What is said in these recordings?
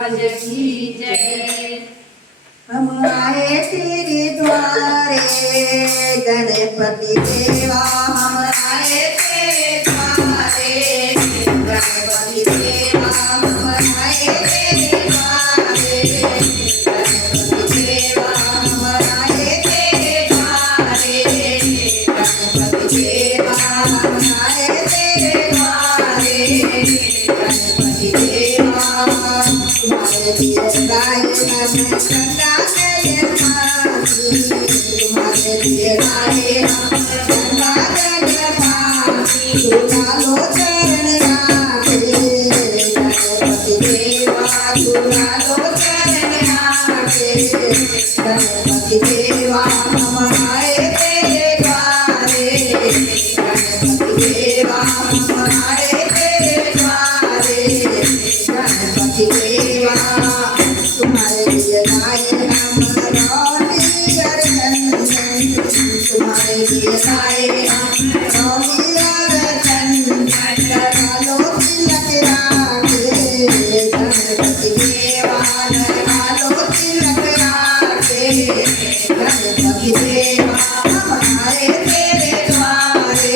की जय। हम आए तेरे द्वारे गणपति देवा, हम आए तेरे द्वारे गणपति देवा, हम आए तेरे द्वारे गणपति देवा, हम आए तेरे द्वारे गणपति देवा, हम आए तेरे द्वारे गणपति देवा। तुम्हारे लिए गाय हम गंगा जय माती, तुम्हारे लिए गाय हम गंगा जय माती। झूला लो चरण आके गणपति देवा, झूला लो चरण आके गणपति देवा। हम आए तेरे द्वारे गणपति देवा, हम आए तेरे द्वारे गणपति देवा। तुम्हारे लिए गाए हम रौली और चंदन, तुम्हारे लिए गाए हम रौली और चंदन। लगा लो तिलक राखे गणपति देवा, लगा लो तिलक राखे गणपति देवा। हम आए तेरे द्वारे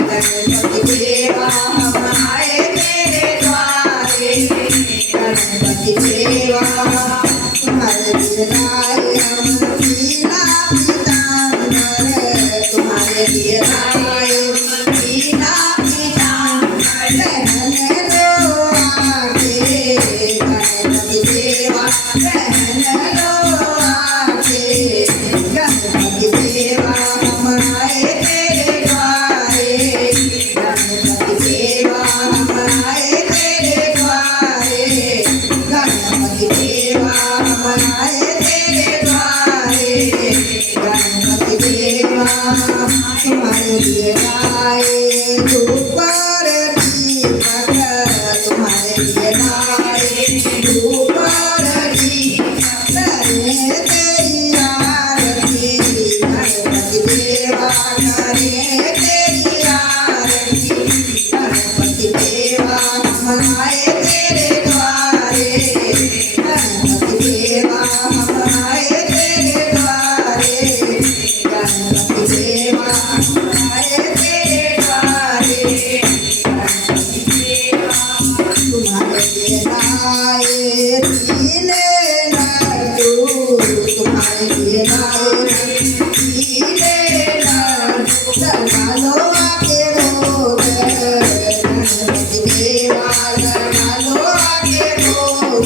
गणपति देवा, हम आए तेरे द्वारे गणपति देवा। तुम्हारे लिए गाए हम पीला पीताम्बर, तुम्हारे लिए गाए पीला पीताम्बर। रहने दो आके गणपति देवा, रहने दो आके गणपति देवा। हम आए तेरे द्वारे गणपति देवा, हम आए तेरे द्वारे गणपति देवा, हम आए तेरे द्वारे गणपति देवा। तुम्हारे लिए गाए धूप और दीपक, तुम्हारे लिए गाए धूप और दीपक। करे तेरी आरती गणपति देवा, करे तेरी आरती गणपति देवा। हम आए तेरे द्वारे गणपति देवा, हम आए तेरे द्वारे गणपति देवा, हम आए तेरे द्वारे गणपति देवा। तुम्हारे लिए गाए पीले लड्डू, तुम्हारे लिए गाए पीले लड्डू। लगा लो आके भोग गणपति देवा, लगा लो आके भोग